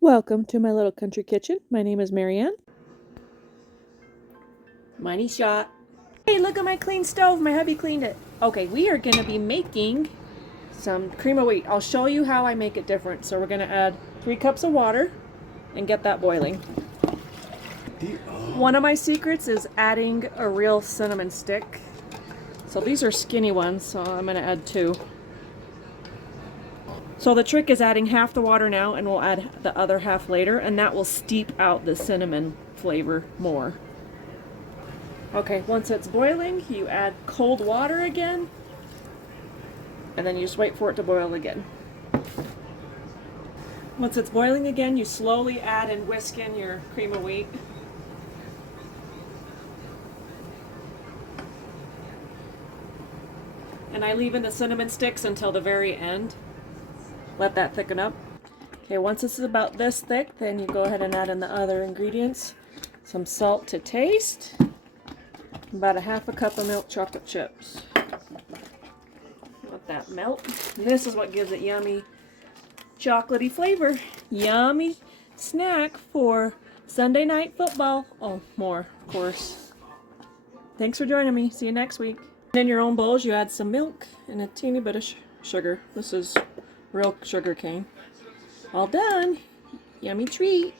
Welcome to my little country kitchen. My name is Marianne. Money shot. Hey, look at my clean stove. My hubby cleaned it. Okay, we are going to be making some cream of wheat. I'll show you how I make it different. So we're going to add 3 cups of water and get that boiling. One of my secrets is adding a real cinnamon stick. So these are skinny ones, so I'm going to add 2. So the trick is adding half the water now, and we'll add the other half later, and that will steep out the cinnamon flavor more. Okay, once it's boiling, you add cold water again, and then you just wait for it to boil again. Once it's boiling again, you slowly add and whisk in your cream of wheat. And I leave in the cinnamon sticks until the very end. Let that thicken up. Okay, once this is about this thick, then you go ahead and add in the other ingredients. Some salt to taste. About a half a cup of milk chocolate chips. Let that melt. And this is what gives it yummy chocolatey flavor. Yummy snack for Sunday night football. Oh, more, of course. Thanks for joining me. See you next week. In your own bowls, you add some milk and a teeny bit of sugar. This is real sugar cane. All done. Yummy treat.